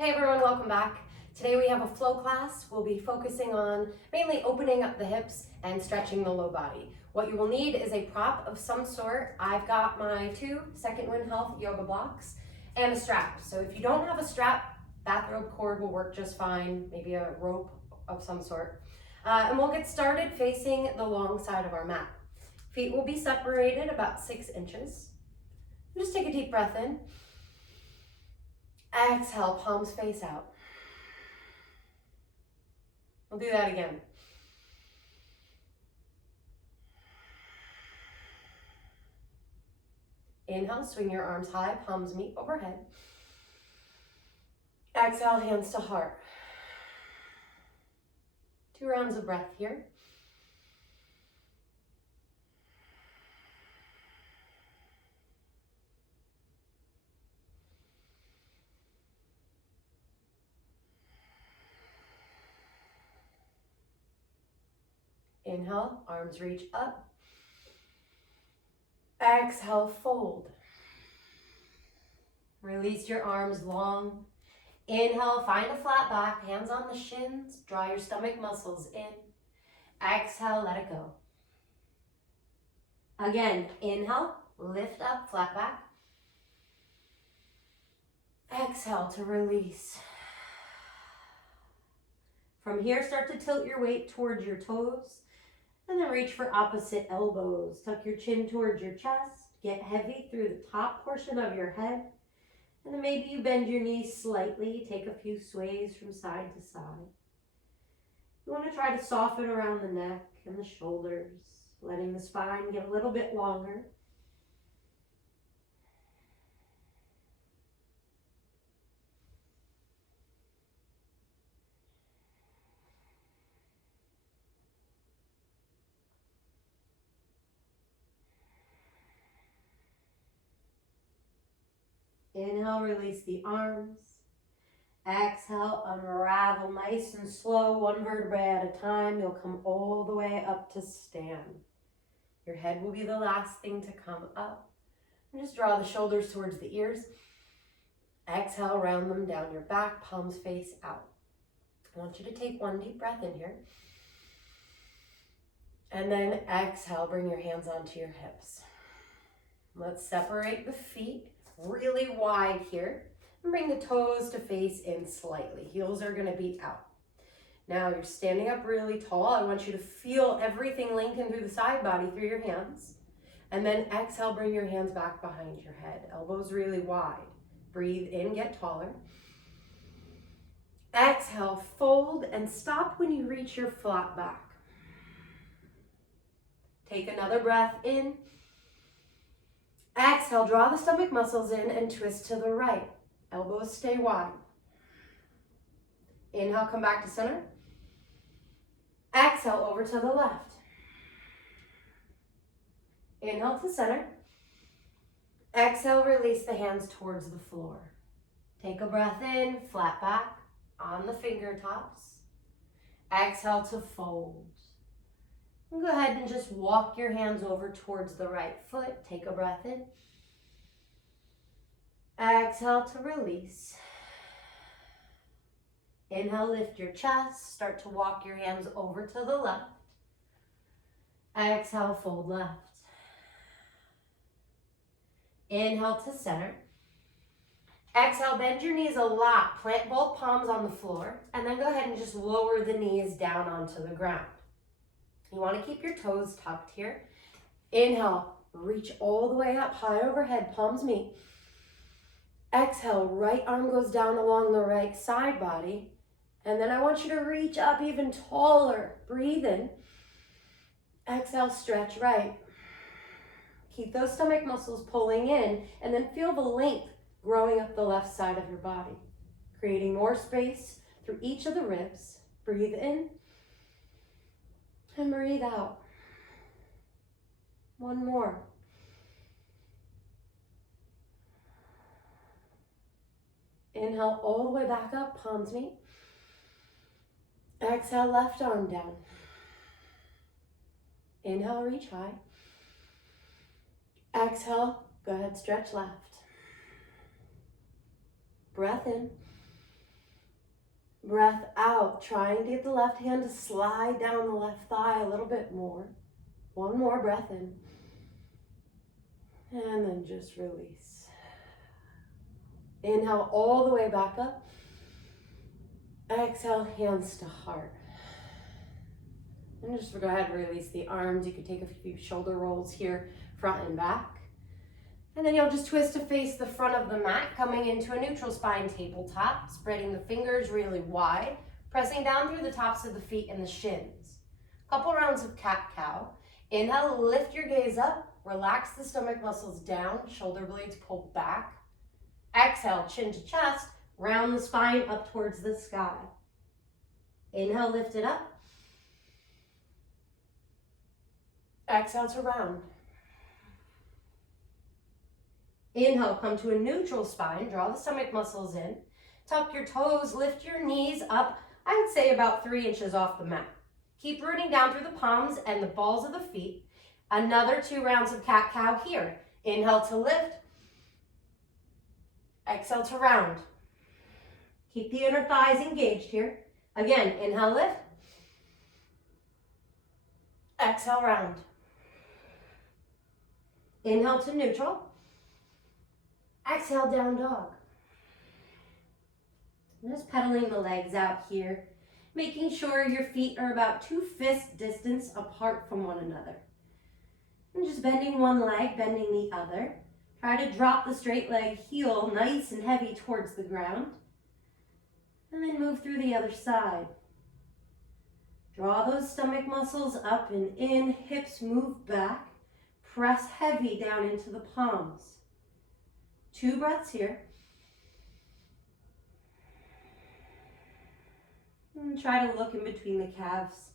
Hey everyone, welcome back. Today we have a flow class. We'll be focusing on mainly opening up the hips and stretching the low body. What you will need is a prop of some sort. I've got my 2 Second Wind Health yoga blocks and a strap. So if you don't have a strap, bathrobe cord will work just fine, maybe a rope of some sort. And we'll get started facing the long side of our mat. Feet will be separated about 6 inches. Just take a deep breath in. Exhale, palms face out. We'll do that again. Inhale, swing your arms high, palms meet overhead. Exhale, hands to heart. 2 rounds of breath here. Inhale, arms reach up. Exhale, fold. Release your arms long. Inhale, find a flat back, hands on the shins, draw your stomach muscles in. Exhale, let it go. Again, inhale, lift up, flat back. Exhale to release. From here, start to tilt your weight towards your toes. And then reach for opposite elbows. Tuck your chin towards your chest. Get heavy through the top portion of your head. And then maybe you bend your knees slightly. Take a few sways from side to side. You want to try to soften around the neck and the shoulders, letting the spine get a little bit longer. Inhale, release the arms. Exhale, unravel nice and slow, 1 vertebrae at a time. You'll come all the way up to stand. Your head will be the last thing to come up. And just draw the shoulders towards the ears. Exhale, round them down your back, palms face out. I want you to take 1 deep breath in here. And then exhale, bring your hands onto your hips. Let's separate the feet really wide here. And bring the toes to face in slightly. Heels are gonna be out. Now you're standing up really tall. I want you to feel everything lengthen through the side body through your hands. And then exhale, bring your hands back behind your head. Elbows really wide. Breathe in, get taller. Exhale, fold and stop when you reach your flat back. Take another breath in. Exhale, draw the stomach muscles in and twist to the right. Elbows stay wide. Inhale, come back to center. Exhale, over to the left. Inhale to center. Exhale, release the hands towards the floor. Take a breath in, flat back on the fingertips. Exhale to fold. And go ahead and just walk your hands over towards the right foot. Take a breath in. Exhale to release. Inhale, lift your chest. Start to walk your hands over to the left. Exhale, fold left. Inhale to center. Exhale, bend your knees a lot. Plant both palms on the floor. And then go ahead and just lower the knees down onto the ground. You want to keep your toes tucked here. Inhale, reach all the way up, high overhead, palms meet. Exhale, right arm goes down along the right side body. And then I want you to reach up even taller. Breathe in. Exhale, stretch right. Keep those stomach muscles pulling in, and then feel the length growing up the left side of your body, creating more space through each of the ribs. Breathe in. And breathe out. 1 more. Inhale all the way back up, palms meet. Exhale, left arm down. Inhale, reach high. Exhale, go ahead, stretch left. Breath in. Breath out, trying to get the left hand to slide down the left thigh a little bit more. One more breath in. And then just release. Inhale all the way back up. Exhale, hands to heart. And just go ahead and release the arms. You can take a few shoulder rolls here, front and back. And then you'll just twist to face the front of the mat, coming into a neutral spine tabletop, spreading the fingers really wide, pressing down through the tops of the feet and the shins. Couple rounds of cat-cow. Inhale, lift your gaze up, relax the stomach muscles down, shoulder blades pull back. Exhale, chin to chest, round the spine up towards the sky. Inhale, lift it up. Exhale to round. Inhale, come to a neutral spine, draw the stomach muscles in, tuck your toes, lift your knees up, I would say about 3 inches off the mat. Keep rooting down through the palms and the balls of the feet. Another 2 rounds of cat-cow here. Inhale to lift, exhale to round. Keep the inner thighs engaged here. Again, inhale, lift, exhale, round. Inhale to neutral. Exhale, down dog. I'm just pedaling the legs out here, making sure your feet are about 2 fist distance apart from one another. And just bending one leg, bending the other. Try to drop the straight leg heel nice and heavy towards the ground. And then move through the other side. Draw those stomach muscles up and in, hips move back. Press heavy down into the palms. 2 breaths here. And try to look in between the calves.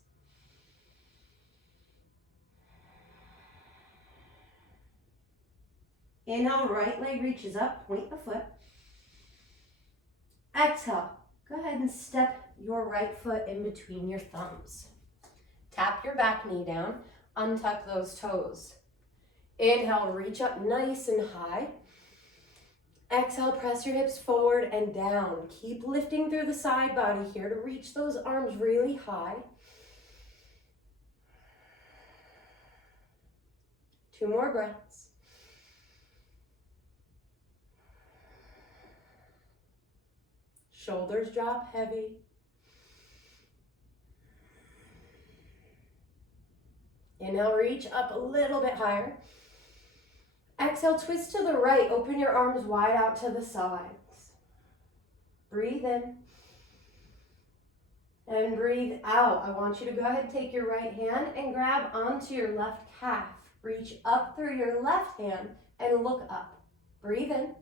Inhale, right leg reaches up, point the foot. Exhale, go ahead and step your right foot in between your thumbs. Tap your back knee down, untuck those toes. Inhale, reach up nice and high. Exhale, press your hips forward and down. Keep lifting through the side body here to reach those arms really high. 2 more breaths. Shoulders drop heavy. Inhale, reach up a little bit higher. Exhale, twist to the right. Open your arms wide out to the sides. Breathe in. And breathe out. I want you to go ahead and take your right hand and grab onto your left calf. Reach up through your left hand and look up. Breathe in.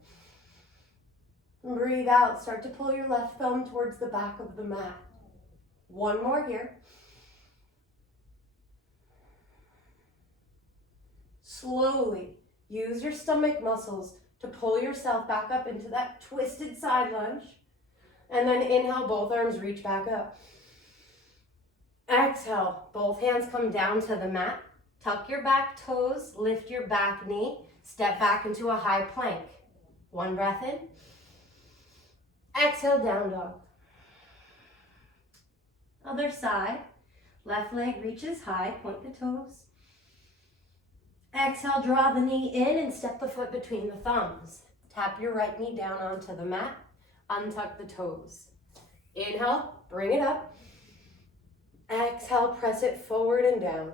And breathe out. Start to pull your left thumb towards the back of the mat. 1 more here. Slowly use your stomach muscles to pull yourself back up into that twisted side lunge. And then inhale, both arms reach back up. Exhale, both hands come down to the mat. Tuck your back toes, lift your back knee, step back into a high plank. 1 breath in. Exhale, down dog. Other side. Left leg reaches high, point the toes. Exhale, draw the knee in and step the foot between the thumbs. Tap your right knee down onto the mat. Untuck the toes. Inhale, bring it up. Exhale, press it forward and down.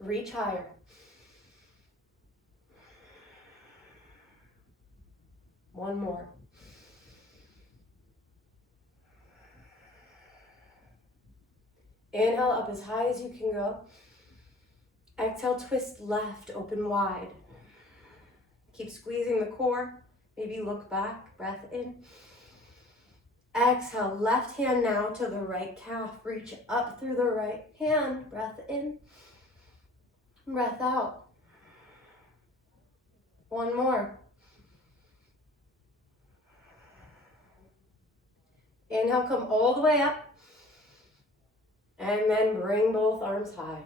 Reach higher. One more. Inhale up as high as you can go. Exhale, twist left, open wide. Keep squeezing the core. Maybe look back, breath in. Exhale, left hand now to the right calf. Reach up through the right hand, breath in, breath out. 1 more. Inhale, come all the way up. And then bring both arms high.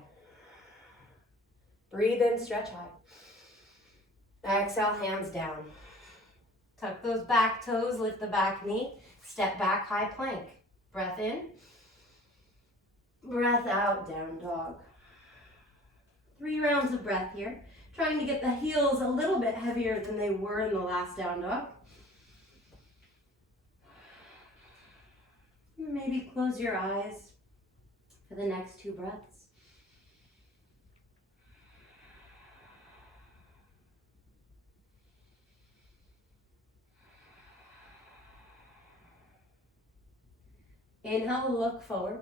Breathe in, stretch high. Exhale, hands down. Tuck those back toes, lift the back knee. Step back, high plank. Breath in. Breath out, down dog. 3 rounds of breath here. Trying to get the heels a little bit heavier than they were in the last down dog. Maybe close your eyes for the next 2 breaths. Inhale, look forward.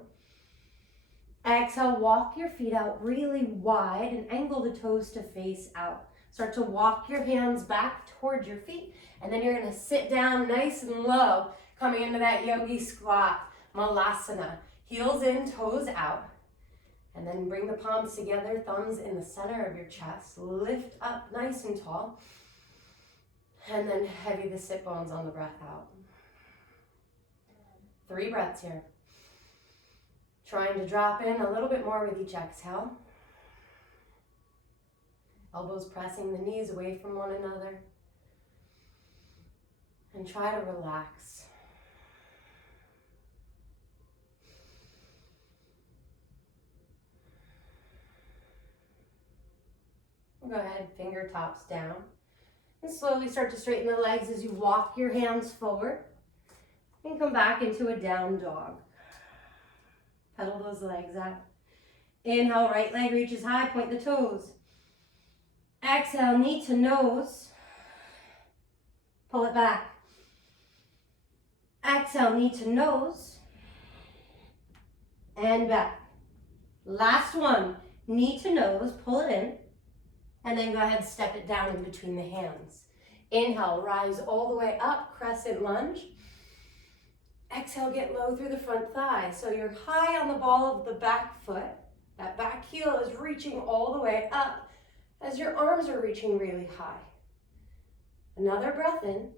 Exhale, walk your feet out really wide and angle the toes to face out. Start to walk your hands back towards your feet, and then you're gonna sit down nice and low, coming into that yogi squat, malasana. Heels in, toes out. And then bring the palms together, thumbs in the center of your chest. Lift up nice and tall. And then heavy the sit bones on the breath out. 3 breaths here. Trying to drop in a little bit more with each exhale. Elbows pressing the knees away from one another. And try to relax. Go ahead, fingertips down. And slowly start to straighten the legs as you walk your hands forward. And come back into a down dog. Pedal those legs out. Inhale, right leg reaches high, point the toes. Exhale, knee to nose. Pull it back. Exhale, knee to nose. And back. Last one, knee to nose, pull it in. And then go ahead, step it down in between the hands. Inhale, rise all the way up, crescent lunge. Exhale, get low through the front thigh. So you're high on the ball of the back foot. That back heel is reaching all the way up as your arms are reaching really high. Another breath in.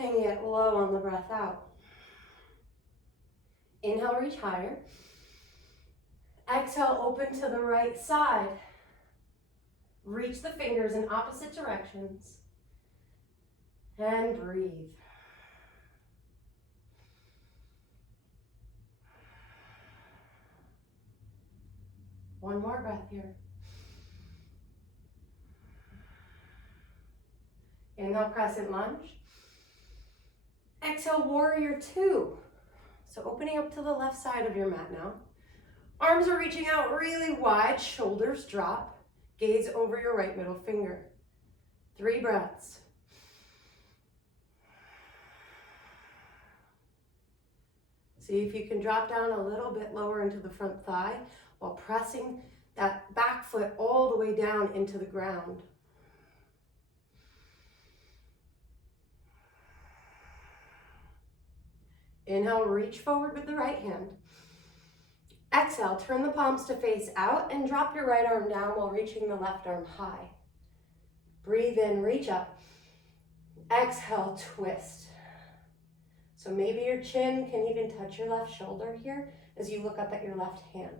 And get low on the breath out. Inhale, reach higher. Exhale, open to the right side. Reach the fingers in opposite directions. And breathe. One more breath here. Inhale, crescent lunge. Exhale, warrior 2. So opening up to the left side of your mat now. Arms are reaching out really wide, shoulders drop. Gaze over your right middle finger. 3 breaths. See if you can drop down a little bit lower into the front thigh while pressing that back foot all the way down into the ground. Inhale, reach forward with the right hand. Exhale, turn the palms to face out and drop your right arm down while reaching the left arm high. Breathe in, reach up. Exhale, twist. So maybe your chin can even touch your left shoulder here as you look up at your left hand.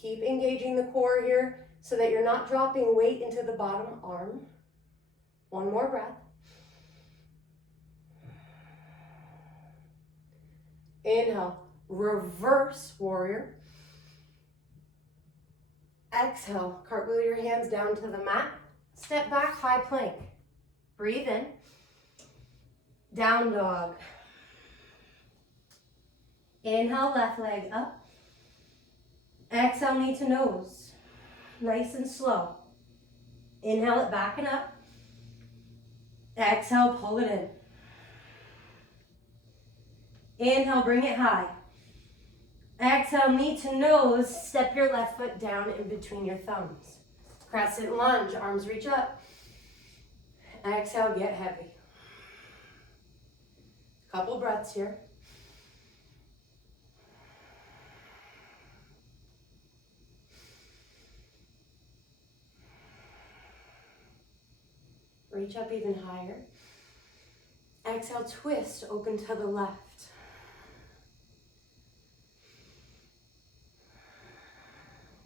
Keep engaging the core here so that you're not dropping weight into the bottom arm. One more breath. Inhale, reverse warrior. Exhale, cartwheel your hands down to the mat. Step back, high plank. Breathe in. Down dog. Inhale, left leg up. Exhale, knee to nose. Nice and slow. Inhale it back and up. Exhale, pull it in. Inhale, bring it high. Exhale, knee to nose. Step your left foot down in between your thumbs. Crescent lunge, arms reach up. Exhale, get heavy. Couple breaths here. Reach up even higher. Exhale, twist, open to the left.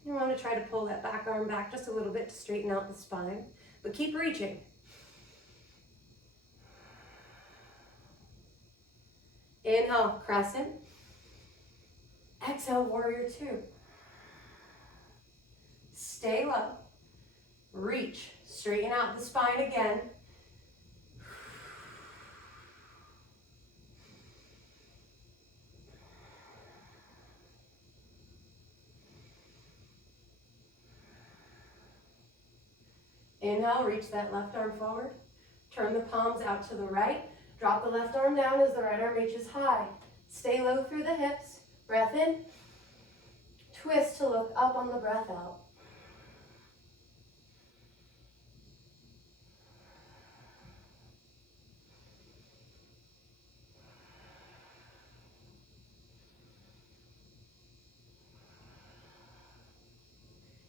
You want to try to pull that back arm back just a little bit to straighten out the spine, but keep reaching. Inhale, crescent. Exhale, warrior two. Stay low. Reach. Straighten out the spine again. Inhale, reach that left arm forward. Turn the palms out to the right. Drop the left arm down as the right arm reaches high. Stay low through the hips. Breath in. Twist to look up on the breath out.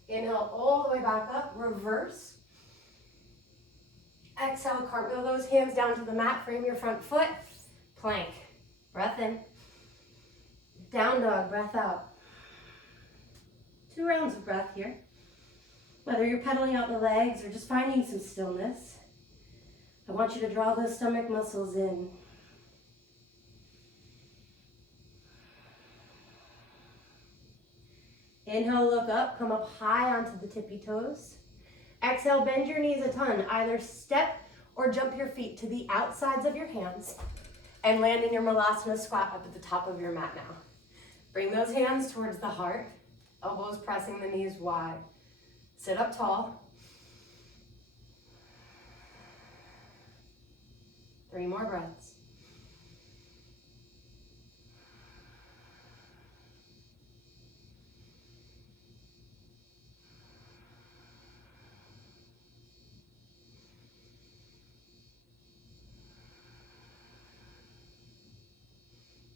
Inhale all the way back up, reverse. Exhale, cartwheel those hands down to the mat, frame your front foot, plank. Breath in. Down dog, breath out. 2 rounds of breath here. Whether you're pedaling out the legs or just finding some stillness, I want you to draw those stomach muscles in. Inhale, look up, come up high onto the tippy toes. Exhale, bend your knees a ton. Either step or jump your feet to the outsides of your hands and land in your Malasana squat up at the top of your mat now. Bring those hands towards the heart, elbows pressing the knees wide. Sit up tall. 3 more breaths.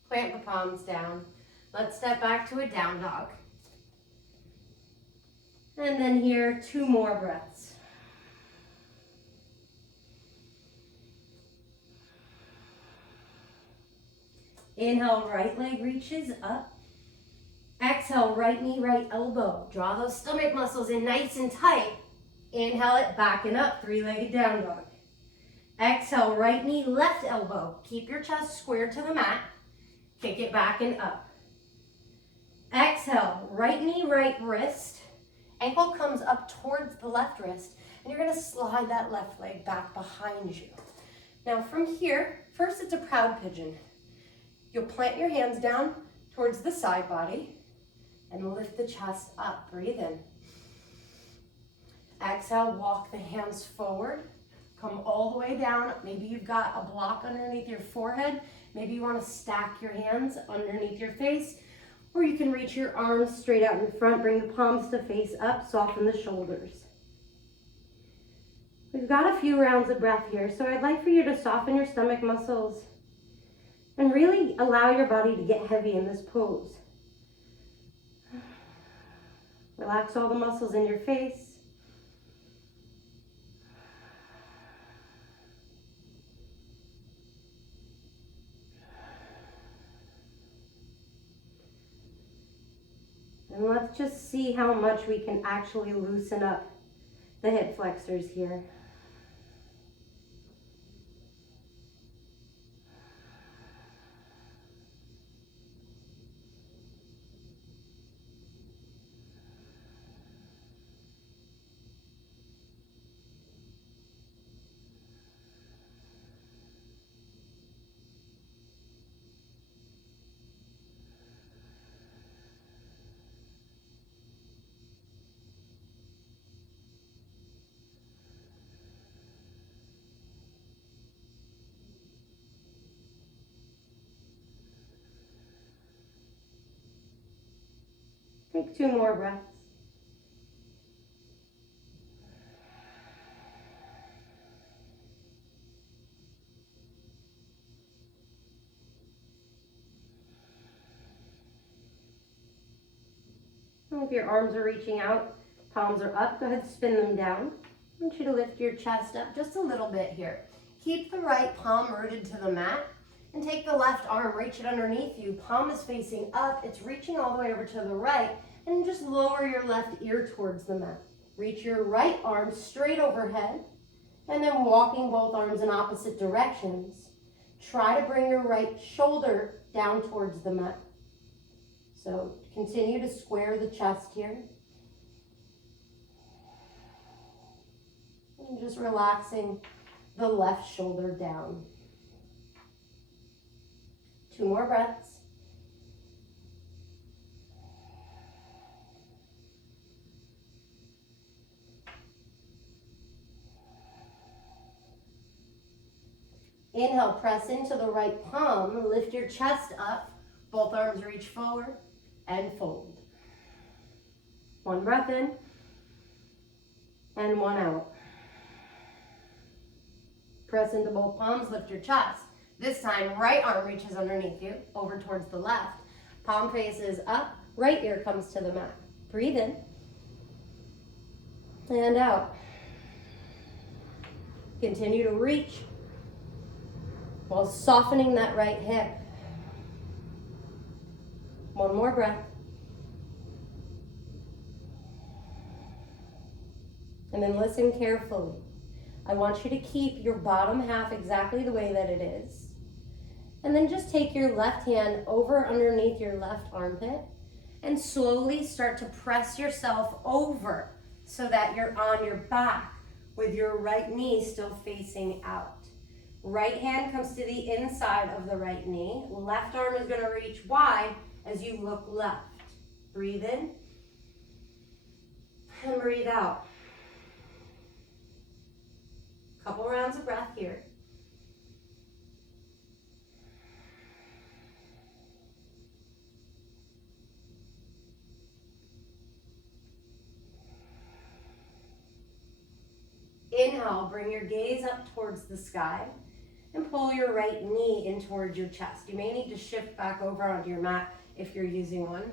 Plant the palms down. Let's step back to a down dog. And then here, 2 more breaths. Inhale, right leg reaches up. Exhale, right knee, right elbow. Draw those stomach muscles in nice and tight. Inhale it, back and up, 3-legged down dog. Exhale, right knee, left elbow. Keep your chest square to the mat. Kick it back and up. Exhale, right knee, right wrist. Ankle comes up towards the left wrist, and you're gonna slide that left leg back behind you. Now from here, first it's a proud pigeon. You'll plant your hands down towards the side body and lift the chest up. Breathe in. Exhale, walk the hands forward. Come all the way down. Maybe you've got a block underneath your forehead. Maybe you want to stack your hands underneath your face, or you can reach your arms straight out in front. Bring the palms to face up, soften the shoulders. We've got a few rounds of breath here, so I'd like for you to soften your stomach muscles and really allow your body to get heavy in this pose. Relax all the muscles in your face. And let's just see how much we can actually loosen up the hip flexors here. Take 2 more breaths. And if your arms are reaching out, palms are up, go ahead, spin them down. I want you to lift your chest up just a little bit here. Keep the right palm rooted to the mat and take the left arm, reach it underneath you. Palm is facing up, it's reaching all the way over to the right, and just lower your left ear towards the mat. Reach your right arm straight overhead, and then walking both arms in opposite directions. Try to bring your right shoulder down towards the mat. So continue to square the chest here. And just relaxing the left shoulder down. 2 more breaths. Inhale, press into the right palm, lift your chest up, both arms reach forward and fold. 1 breath in and 1 out. Press into both palms, lift your chest. This time, right arm reaches underneath you, over towards the left. Palm faces up, right ear comes to the mat. Breathe in and out. Continue to reach while softening that right hip. 1 more breath. And then listen carefully. I want you to keep your bottom half exactly the way that it is. And then just take your left hand over underneath your left armpit and slowly start to press yourself over so that you're on your back with your right knee still facing out. Right hand comes to the inside of the right knee. Left arm is going to reach wide as you look left. Breathe in and breathe out. Couple rounds of breath here. Inhale, bring your gaze up towards the sky and pull your right knee in towards your chest. You may need to shift back over onto your mat if you're using one.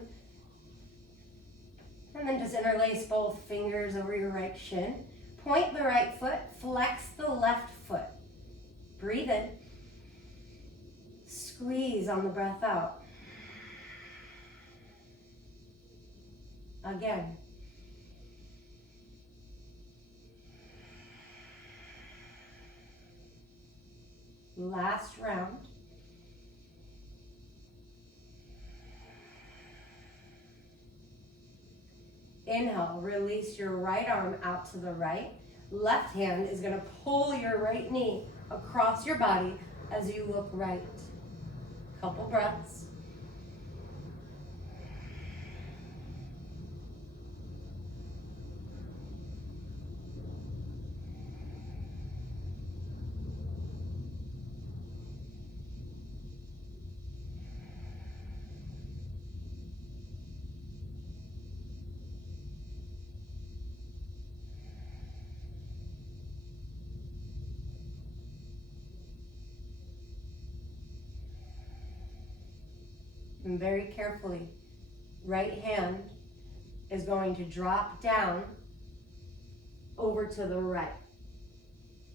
And then just interlace both fingers over your right shin. Point the right foot, flex the left foot. Breathe in. Squeeze on the breath out. Again. Last round. Inhale, release your right arm out to the right. Left hand is going to pull your right knee across your body as you look right. Couple breaths. And very carefully, right hand is going to drop down over to the right.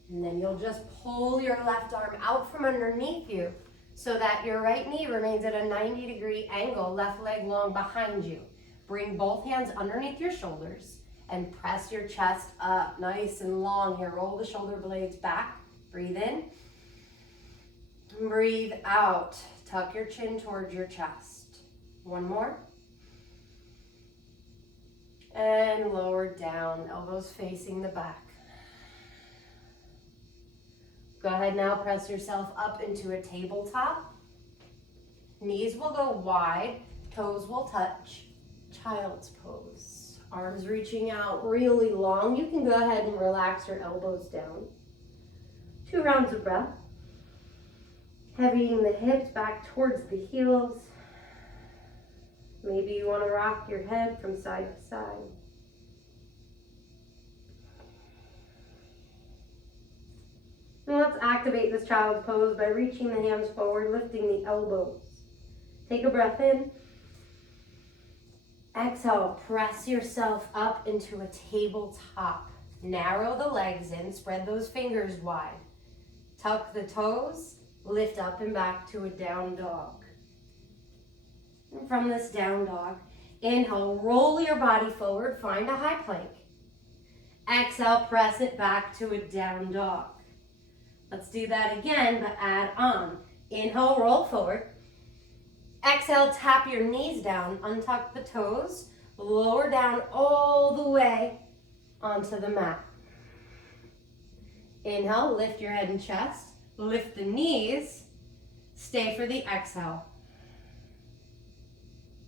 And then you'll just pull your left arm out from underneath you so that your right knee remains at a 90-degree angle, left leg long behind you. Bring both hands underneath your shoulders and press your chest up nice and long here. Roll the shoulder blades back. Breathe in. Breathe out. Tuck your chin towards your chest. 1 more. And lower down, elbows facing the back. Go ahead now, press yourself up into a tabletop. Knees will go wide, toes will touch. Child's pose. Arms reaching out really long. You can go ahead and relax your elbows down. 2 rounds of breath. Heavying the hips back towards the heels. Maybe you want to rock your head from side to side. And let's activate this child's pose by reaching the hands forward, lifting the elbows. Take a breath in. Exhale, press yourself up into a tabletop. Narrow the legs in, spread those fingers wide. Tuck the toes. Lift up and back to a down dog. And from this down dog, inhale, roll your body forward, find a high plank. Exhale, press it back to a down dog. Let's do that again, but add on. Inhale, roll forward. Exhale, tap your knees down, untuck the toes, lower down all the way onto the mat. Inhale, lift your head and chest, lift the knees, stay for the exhale.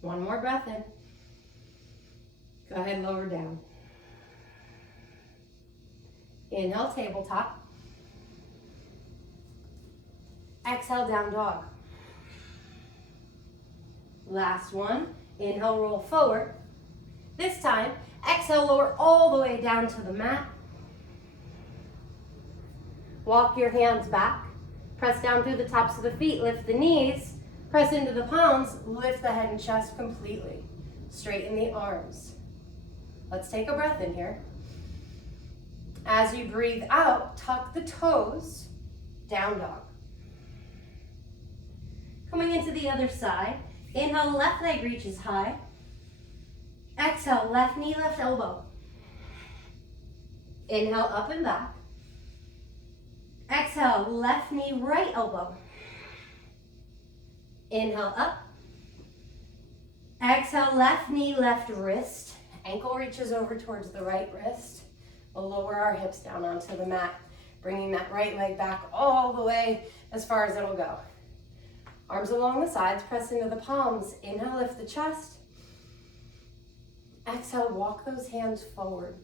One more breath in. Go ahead, lower down. Inhale, tabletop. Exhale, down dog. Last one. Inhale, roll forward. This time, exhale, lower all the way down to the mat. Walk your hands back. Press down through the tops of the feet. Lift the knees. Press into the palms. Lift the head and chest completely. Straighten the arms. Let's take a breath in here. As you breathe out, tuck the toes. Down dog. Coming into the other side. Inhale, left leg reaches high. Exhale, left knee, left elbow. Inhale, up and back. Exhale, left knee, right elbow. Inhale, up. Exhale, left knee, left wrist. Ankle reaches over towards the right wrist. We'll lower our hips down onto the mat, bringing that right leg back all the way as far as it'll go. Arms along the sides, press into the palms. Inhale, lift the chest. Exhale, walk those hands forward.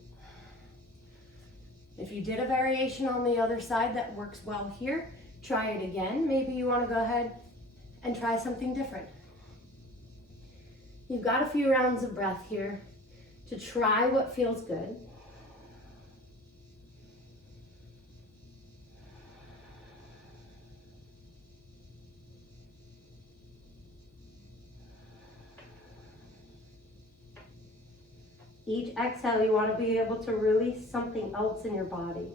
If you did a variation on the other side that works well here, try it again. Maybe you want to go ahead and try something different. You've got a few rounds of breath here to try what feels good. Each exhale, you want to be able to release something else in your body.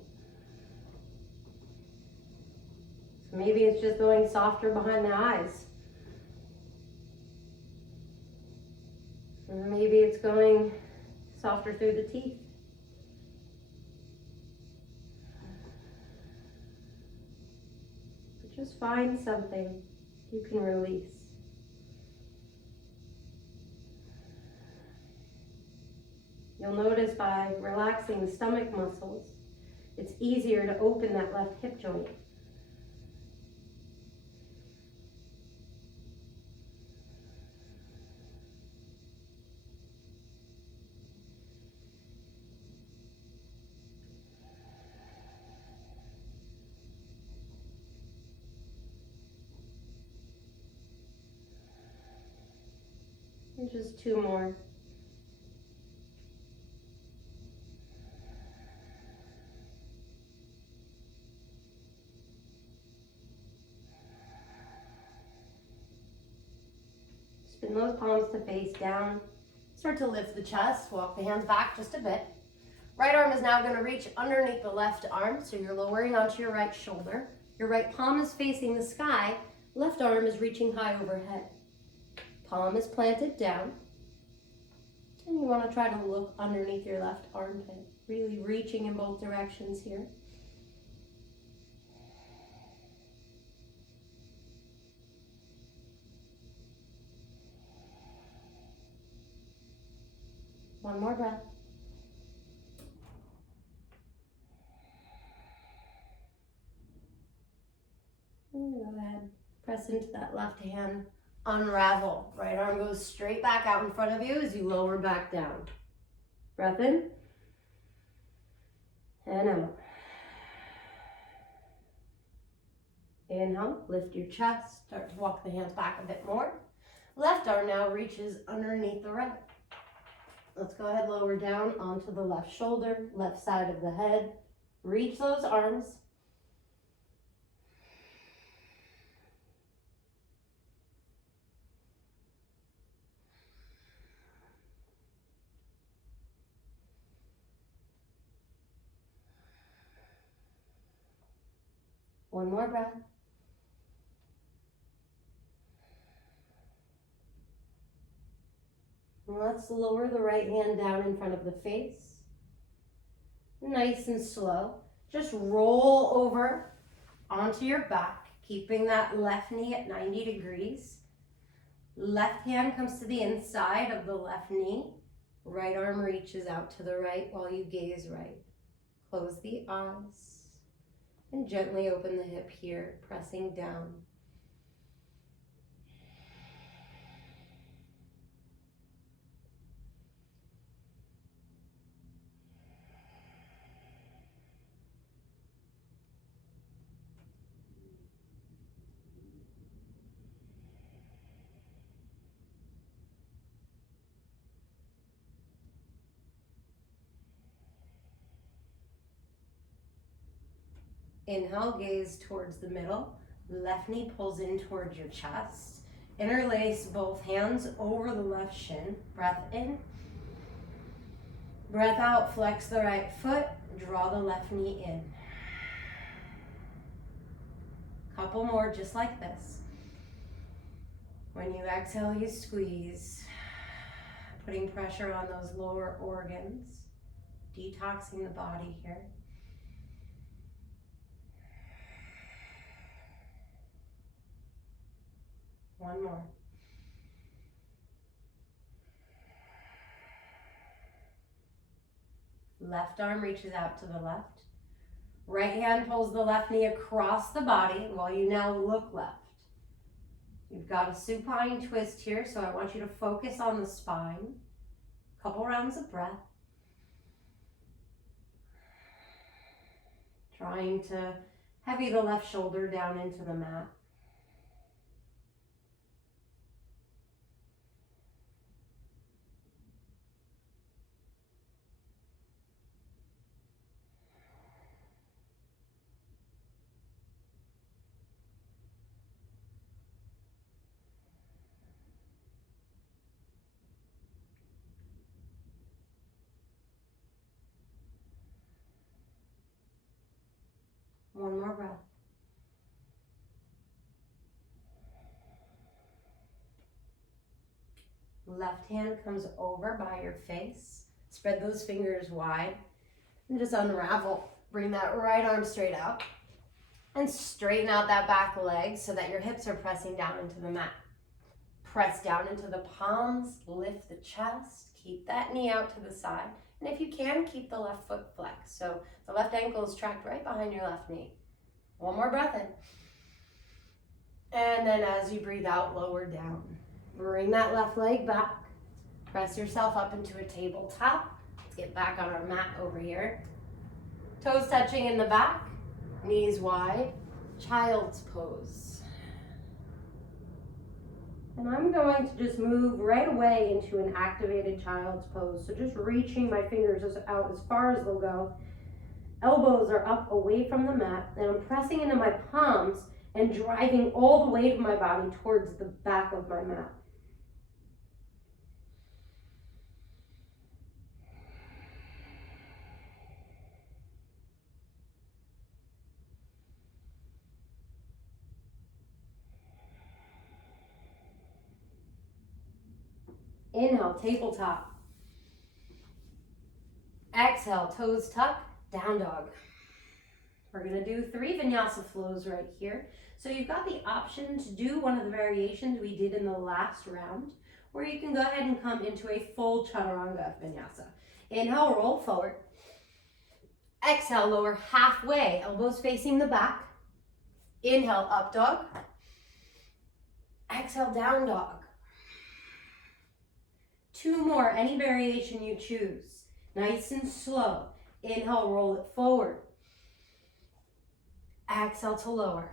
So maybe it's just going softer behind the eyes. Or maybe it's going softer through the teeth. But just find something you can release. You'll notice by relaxing the stomach muscles, it's easier to open that left hip joint. And just two more. Spin those palms to face down. Start to lift the chest, walk the hands back just a bit. Right arm is now going to reach underneath the left arm, so you're lowering onto your right shoulder. Your right palm is facing the sky, left arm is reaching high overhead. Palm is planted down. And you want to try to look underneath your left armpit, really reaching in both directions here. One more breath. And go ahead, press into that left hand, unravel. Right arm goes straight back out in front of you as you lower back down. Breath in and out. Inhale, lift your chest, start to walk the hands back a bit more. Left arm now reaches underneath the right. Let's go ahead, lower down onto the left shoulder, left side of the head. Reach those arms. One more breath. Let's lower the right hand down in front of the face. Nice and slow. Just roll over onto your back, keeping that left knee at 90 degrees. Left hand comes to the inside of the left knee. Right arm reaches out to the right while you gaze right. Close the eyes and gently open the hip here, pressing down. Inhale, gaze towards the middle. Left knee pulls in towards your chest. Interlace both hands over the left shin. Breath in. Breath out, flex the right foot. Draw the left knee in. Couple more just like this. When you exhale, you squeeze, putting pressure on those lower organs, detoxing the body here. One more. Left arm reaches out to the left. Right hand pulls the left knee across the body while you now look left. You've got a supine twist here, so I want you to focus on the spine. Couple rounds of breath. Trying to heavy the left shoulder down into the mat. One more breath. Left hand comes over by your face. Spread those fingers wide and just unravel. Bring that right arm straight out and straighten out that back leg so that your hips are pressing down into the mat. Press down into the palms, lift the chest, keep that knee out to the side. And if you can, keep the left foot flexed. So the left ankle is tracked right behind your left knee. One more breath in. And then as you breathe out, lower down. Bring that left leg back. Press yourself up into a tabletop. Let's get back on our mat over here. Toes touching in the back, knees wide, child's pose. And I'm going to just move right away into an activated child's pose. So just reaching my fingers out as far as they'll go. Elbows are up away from the mat, and I'm pressing into my palms and driving all the weight of my body towards the back of my mat. Inhale, tabletop. Exhale, toes tuck, down dog. We're gonna do 3 vinyasa flows right here. So you've got the option to do one of the variations we did in the last round, or you can go ahead and come into a full chaturanga vinyasa. Inhale, roll forward. Exhale, lower halfway, elbows facing the back. Inhale, up dog. Exhale, down dog. 2 more, any variation you choose. Nice and slow. Inhale, roll it forward. Exhale to lower.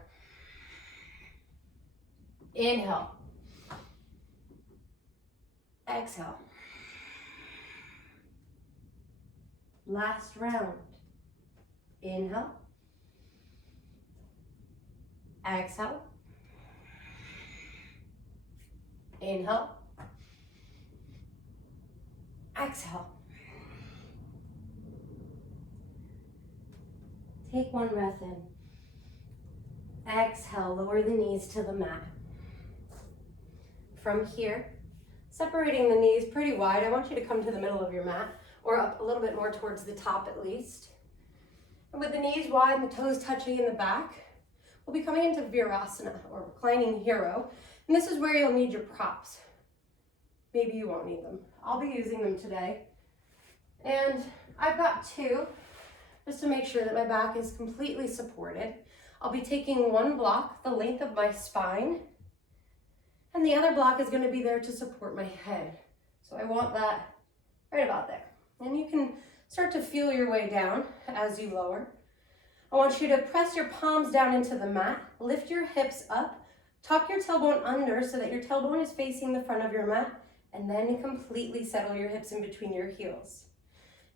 Inhale. Exhale. Last round. Inhale. Exhale. Inhale. Exhale. Take 1 breath in. Exhale, lower the knees to the mat. From here, separating the knees pretty wide, I want you to come to the middle of your mat, or up a little bit more towards the top at least. And with the knees wide and the toes touching in the back, we'll be coming into Virasana, or reclining hero. And this is where you'll need your props. Maybe you won't need them. I'll be using them today. And I've got two, just to make sure that my back is completely supported. I'll be taking one block the length of my spine, and the other block is going to be there to support my head. So I want that right about there. And you can start to feel your way down as you lower. I want you to press your palms down into the mat, lift your hips up, tuck your tailbone under so that your tailbone is facing the front of your mat, and then completely settle your hips in between your heels.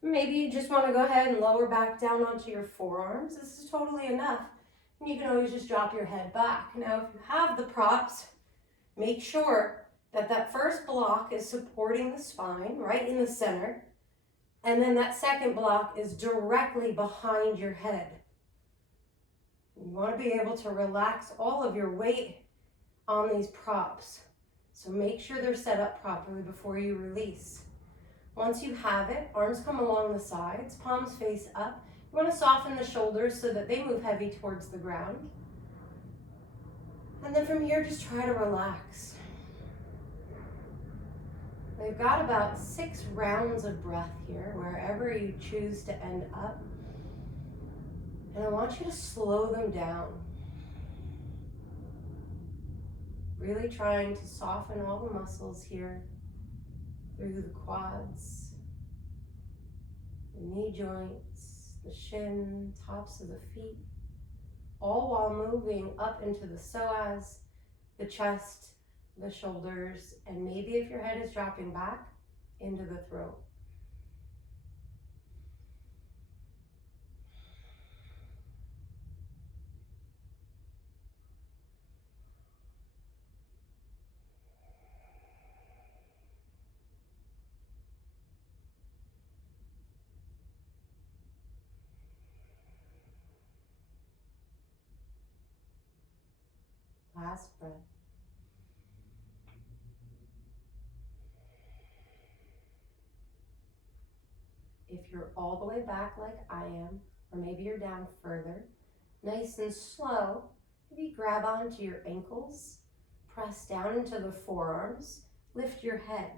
Maybe you just want to go ahead and lower back down onto your forearms. This is totally enough. And you can always just drop your head back. Now, if you have the props, make sure that that first block is supporting the spine, right in the center, and then that second block is directly behind your head. You want to be able to relax all of your weight on these props. So make sure they're set up properly before you release. Once you have it, arms come along the sides, palms face up. You want to soften the shoulders so that they move heavy towards the ground. And then from here, just try to relax. We've got about 6 rounds of breath here, wherever you choose to end up. And I want you to slow them down. Really trying to soften all the muscles here through the quads, the knee joints, the shin, tops of the feet, all while moving up into the psoas, the chest, the shoulders, and maybe if your head is dropping back, into the throat. Last breath. If you're all the way back like I am, or maybe you're down further, nice and slow, maybe grab onto your ankles, press down into the forearms, lift your head.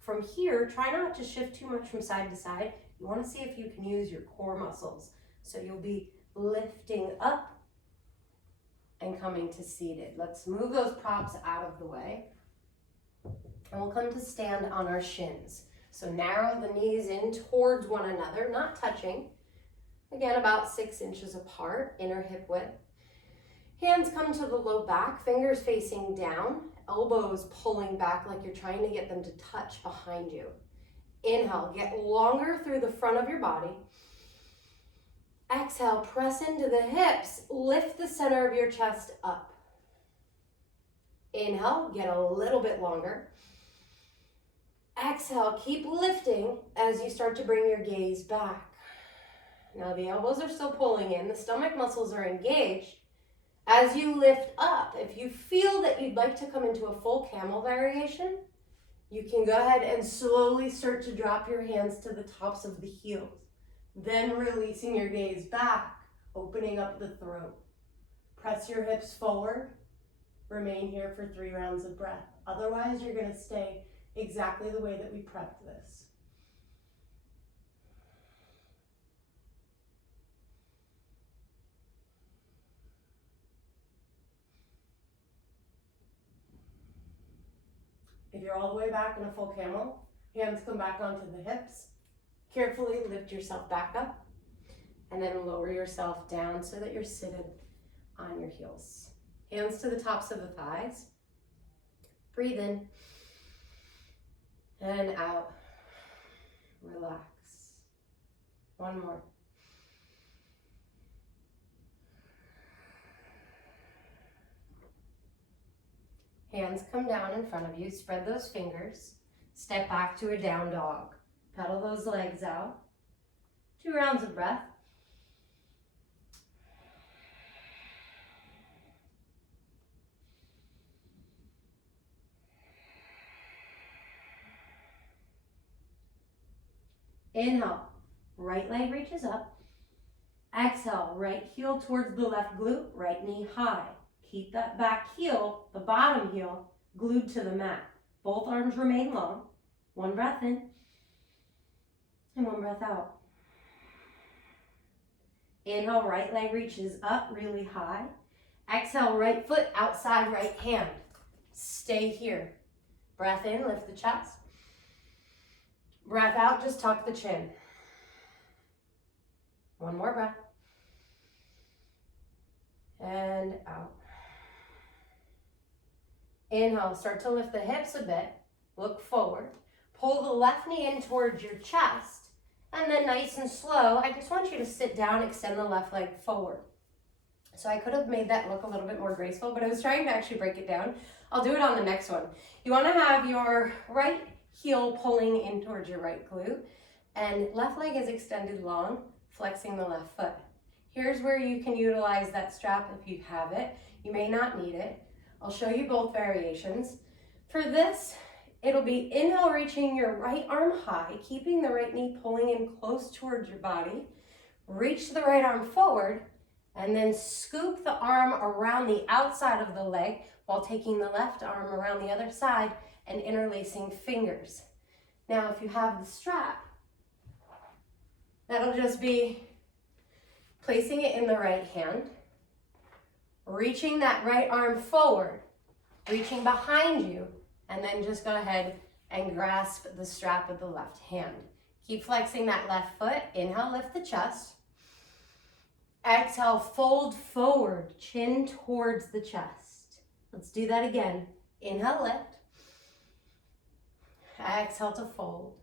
From here, try not to shift too much from side to side. You want to see if you can use your core muscles. So you'll be lifting up and coming to seated. Let's move those props out of the way. And we'll come to stand on our shins. So narrow the knees in towards one another, not touching. Again, about 6 inches apart, inner hip width. Hands come to the low back, fingers facing down, elbows pulling back like you're trying to get them to touch behind you. Inhale, get longer through the front of your body. Exhale, press into the hips, lift the center of your chest up. Inhale, get a little bit longer. Exhale, keep lifting as you start to bring your gaze back. Now the elbows are still pulling in, the stomach muscles are engaged. As you lift up, if you feel that you'd like to come into a full camel variation, you can go ahead and slowly start to drop your hands to the tops of the heels. Then releasing your gaze back, opening up the throat. Press your hips forward. Remain here for 3 rounds of breath. Otherwise, you're going to stay exactly the way that we prepped this. If you're all the way back in a full camel, hands come back onto the hips. Carefully lift yourself back up and then lower yourself down so that you're seated on your heels. Hands to the tops of the thighs. Breathe in and out. Relax. One more. Hands come down in front of you. Spread those fingers. Step back to a down dog. Pedal those legs out. 2 rounds of breath. Inhale, right leg reaches up. Exhale, right heel towards the left glute, right knee high. Keep that back heel, the bottom heel, glued to the mat. Both arms remain long. One breath in and one breath out. Inhale, right leg reaches up really high. Exhale, right foot outside right hand. Stay here. Breath in, lift the chest. Breath out, just tuck the chin. One more breath. And out. Inhale, start to lift the hips a bit. Look forward. Pull the left knee in towards your chest. And then nice and slow, I just want you to sit down, extend the left leg forward. So I could have made that look a little bit more graceful, but I was trying to actually break it down. I'll do it on the next one. You want to have your right heel pulling in towards your right glute, and left leg is extended long, flexing the left foot. Here's where you can utilize that strap if you have it. You may not need it. I'll show you both variations. For this, it'll be inhale, reaching your right arm high, keeping the right knee pulling in close towards your body. Reach the right arm forward, and then scoop the arm around the outside of the leg while taking the left arm around the other side and interlacing fingers. Now, if you have the strap, that'll just be placing it in the right hand, reaching that right arm forward, reaching behind you, and then just go ahead and grasp the strap with the left hand. Keep flexing that left foot. Inhale, lift the chest. Exhale, fold forward, chin towards the chest. Let's do that again. Inhale, lift. Exhale to fold.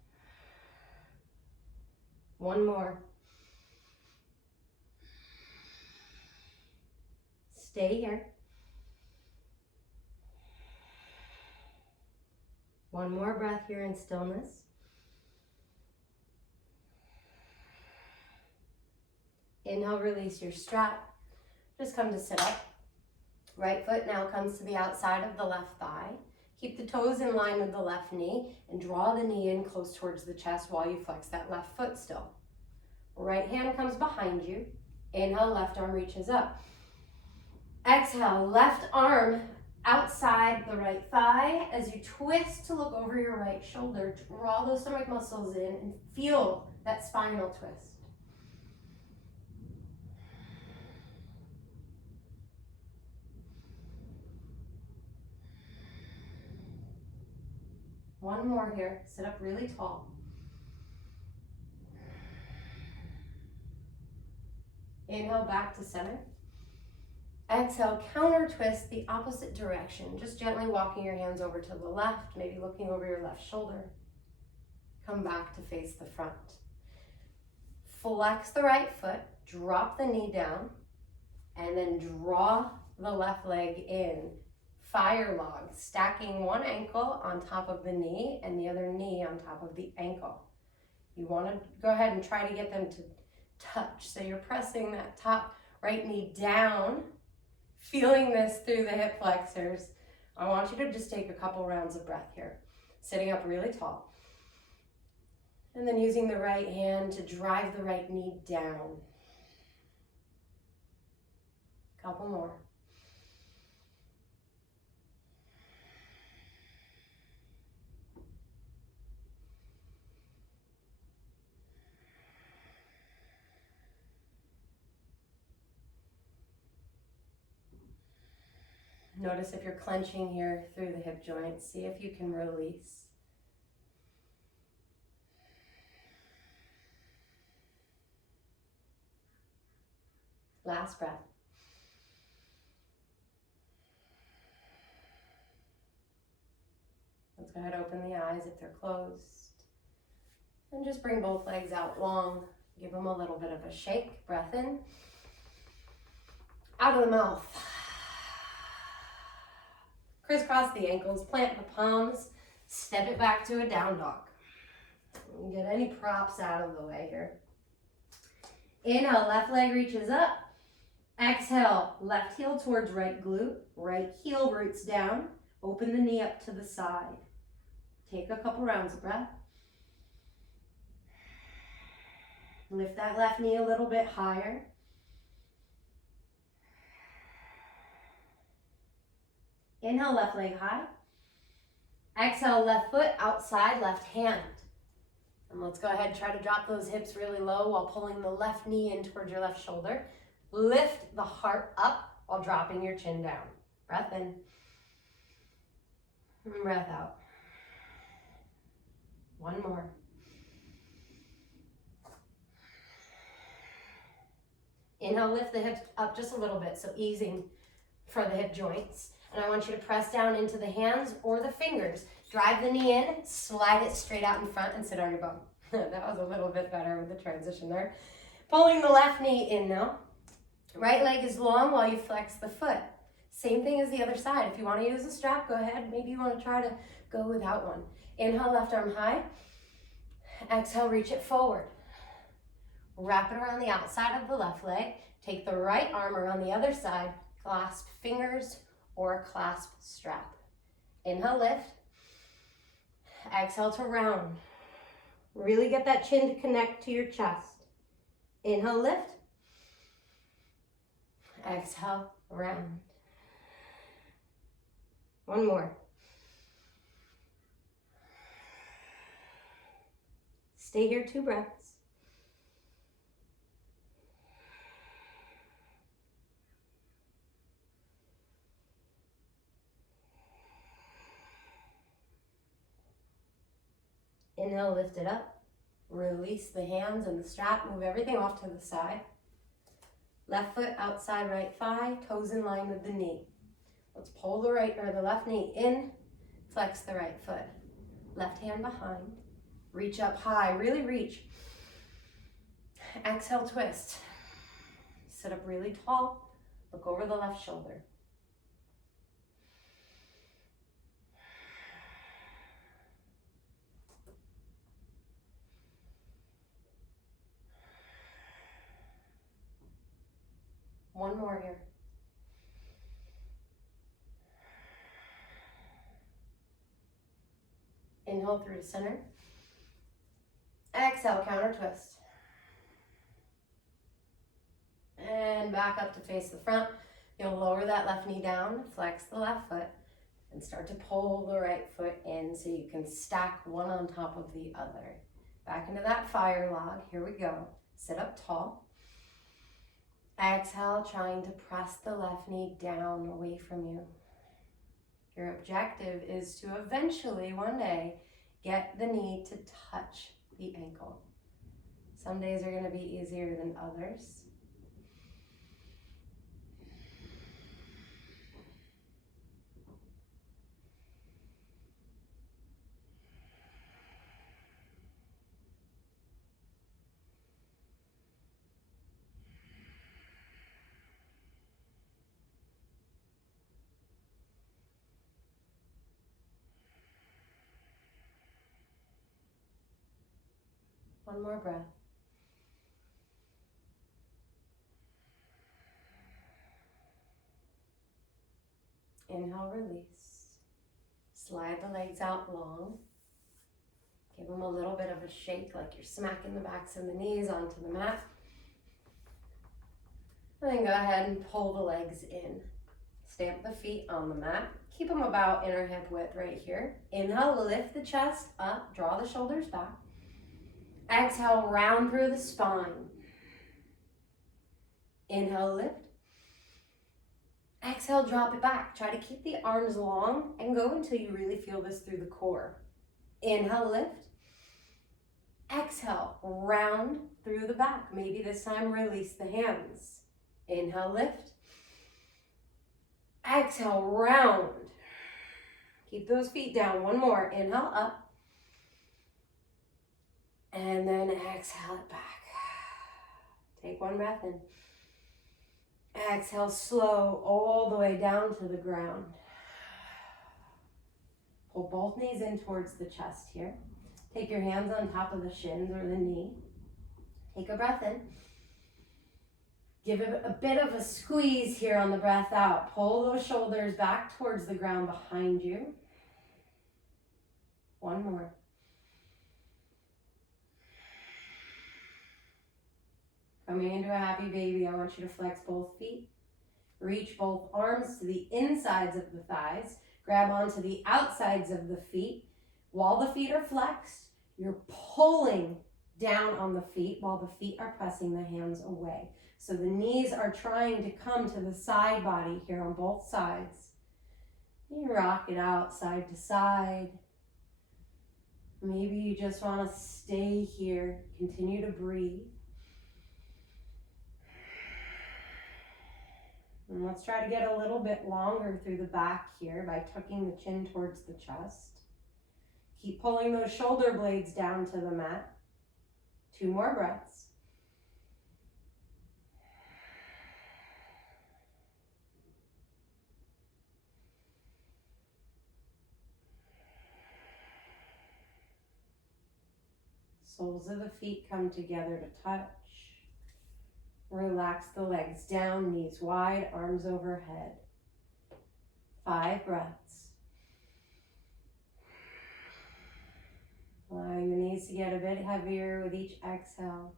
One more. Stay here. One more breath here in stillness. Inhale, release your strap. Just come to sit up. Right foot now comes to the outside of the left thigh. Keep the toes in line with the left knee and draw the knee in close towards the chest while you flex that left foot still. Right hand comes behind you. Inhale, left arm reaches up. Exhale, left arm outside the right thigh as you twist to look over your right shoulder. Draw those stomach muscles in and feel that spinal twist. One more here. Sit up really tall. Inhale back to center. Exhale, counter twist the opposite direction. Just gently walking your hands over to the left, maybe looking over your left shoulder. Come back to face the front. Flex the right foot, drop the knee down, and then draw the left leg in. Fire log, stacking one ankle on top of the knee and the other knee on top of the ankle. You want to go ahead and try to get them to touch. So you're pressing that top right knee down, feeling this through the hip flexors. I want you to just take a couple rounds of breath here. Sitting up really tall. And then using the right hand to drive the right knee down. Couple more. Notice if you're clenching here through the hip joint. See if you can release. Last breath. Let's go ahead and open the eyes if they're closed. And just bring both legs out long. Give them a little bit of a shake. Breath in. Out of the mouth. Crisscross the ankles, plant the palms, step it back to a down dog. Get any props out of the way here. Inhale, left leg reaches up. Exhale, left heel towards right glute, right heel roots down. Open the knee up to the side. Take a couple rounds of breath. Lift that left knee a little bit higher. Inhale, left leg high. Exhale, left foot outside, left hand. And let's go ahead and try to drop those hips really low while pulling the left knee in towards your left shoulder. Lift the heart up while dropping your chin down. Breath in. And breath out. One more. Inhale, lift the hips up just a little bit, so easing for the hip joints. And I want you to press down into the hands or the fingers. Drive the knee in, slide it straight out in front, and sit on your bum. That was a little bit better with the transition there. Pulling the left knee in now. Right leg is long while you flex the foot. Same thing as the other side. If you want to use a strap, go ahead. Maybe you want to try to go without one. Inhale, left arm high. Exhale, reach it forward. Wrap it around the outside of the left leg. Take the right arm around the other side. Clasp fingers or clasp strap. Inhale, lift. Exhale to round. Really get that chin to connect to your chest. Inhale, lift. Exhale, round. One more. Stay here 2 breaths. Inhale, lift it up. Release the hands and the strap. Move everything off to the side. Left foot outside right thigh, toes in line with the knee. Let's pull the left knee in, flex the right foot. Left hand behind. Reach up high, really reach. Exhale, twist. Sit up really tall. Look over the left shoulder. One more here. Inhale through to center. Exhale, counter twist. And back up to face the front. You'll lower that left knee down, flex the left foot, and start to pull the right foot in so you can stack one on top of the other. Back into that fire log. Here we go. Sit up tall. Exhale, trying to press the left knee down away from you. Your objective is to eventually, one day, get the knee to touch the ankle. Some days are going to be easier than others. One more breath. Inhale, release. Slide the legs out long. Give them a little bit of a shake like you're smacking the backs of the knees onto the mat. And then go ahead and pull the legs in. Stamp the feet on the mat. Keep them about inner hip width right here. Inhale, lift the chest up, draw the shoulders back. Exhale, round through the spine. Inhale, lift. Exhale, drop it back. Try to keep the arms long and go until you really feel this through the core. Inhale, lift. Exhale, round through the back. Maybe this time release the hands. Inhale, lift. Exhale, round. Keep those feet down. One more. Inhale, up. And then exhale it back. Take one breath in. Exhale, slow all the way down to the ground. Pull both knees in towards the chest here. Take your hands on top of the shins or the knee. Take a breath in. Give it a bit of a squeeze here on the breath out. Pull those shoulders back towards the ground behind you. One more. Coming into a happy baby, I want you to flex both feet. Reach both arms to the insides of the thighs. Grab onto the outsides of the feet. While the feet are flexed, you're pulling down on the feet while the feet are pressing the hands away. So the knees are trying to come to the side body here on both sides. You rock it out side to side. Maybe you just want to stay here. Continue to breathe. And let's try to get a little bit longer through the back here by tucking the chin towards the chest. Keep pulling those shoulder blades down to the mat. 2 more breaths. Soles of the feet come together to touch. Relax the legs down, knees wide, arms overhead. 5 breaths. Allowing the knees to get a bit heavier with each exhale.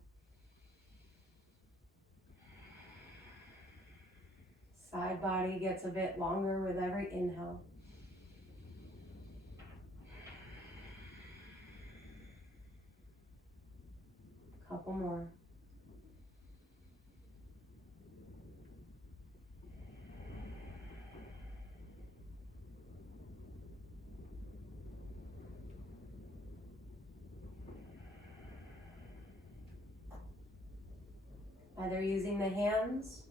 Side body gets a bit longer with every inhale. Couple more. Either using the hands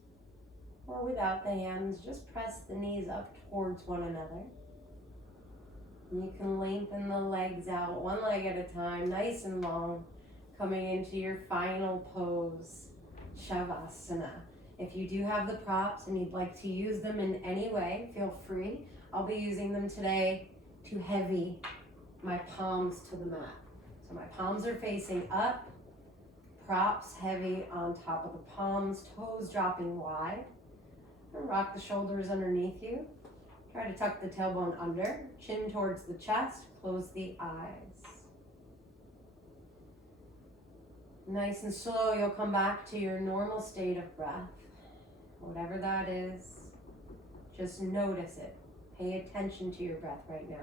or without the hands, just press the knees up towards one another. And you can lengthen the legs out, one leg at a time, nice and long, coming into your final pose, Shavasana. If you do have the props and you'd like to use them in any way, feel free. I'll be using them today to heavy my palms to the mat. So my palms are facing up, props heavy on top of the palms, toes dropping wide. And rock the shoulders underneath you. Try to tuck the tailbone under, chin towards the chest, close the eyes. Nice and slow, you'll come back to your normal state of breath. Whatever that is, just notice it. Pay attention to your breath right now.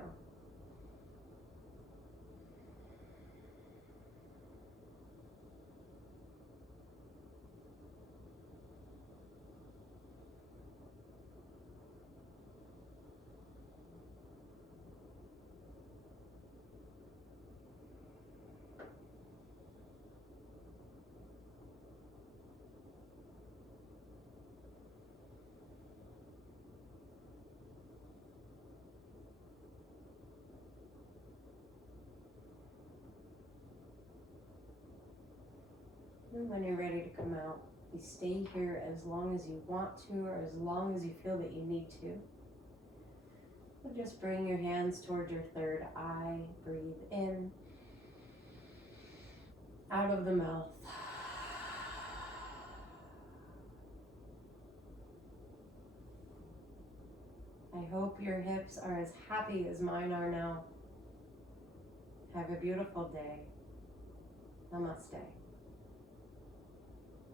And when you're ready to come out, you stay here as long as you want to or as long as you feel that you need to. So just bring your hands towards your third eye. Breathe in, out of the mouth. I hope your hips are as happy as mine are now. Have a beautiful day. Namaste.